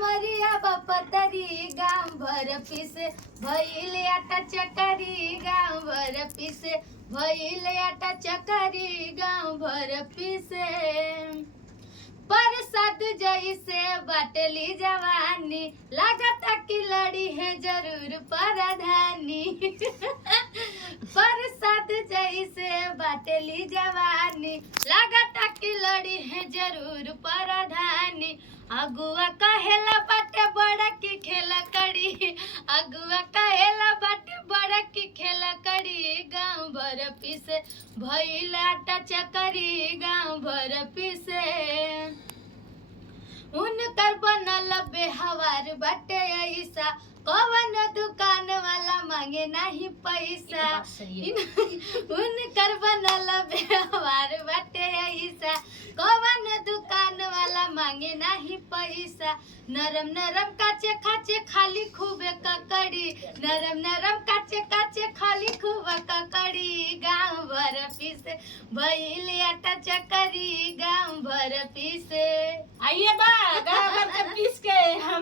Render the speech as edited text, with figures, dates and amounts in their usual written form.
कमरिया बपतरी गाँव भर पीसे भइल आटा चकरी गाँव भर पीसे भइल आटा चकरी गाँव भर पीसे परसाद जैसे बाटली जवानी लागता कि लड़ी है जरूर परधानी परसाद जैसे बाटली जवानी लागता कि लड़ी है जरूर परधानी अगुआ कहेला बाटे बड़ा की खेला कड़ी अगुआ कहेला बाटे बड़ा की खेला कड़ी गाँव भर पीसे भइल आटा चकरी गाँव भर पीसे उनकर बनल बेहवार बाटे ऐसा कवन दुकान वाला मांगे नहीं पैसा उनकर बनल बेहवार बाटे ऐसा कवन दुकान वाला मांगे नहीं पैसा नरम नरम काचे खाचे खाली खूबे ककड़ी नरम नरम काचे काचे खाली खूब ककड़ी गाँव भर पीसे भइल आटा चकरी गाँव भर पीसे आइए बा गा गा के पीस के हम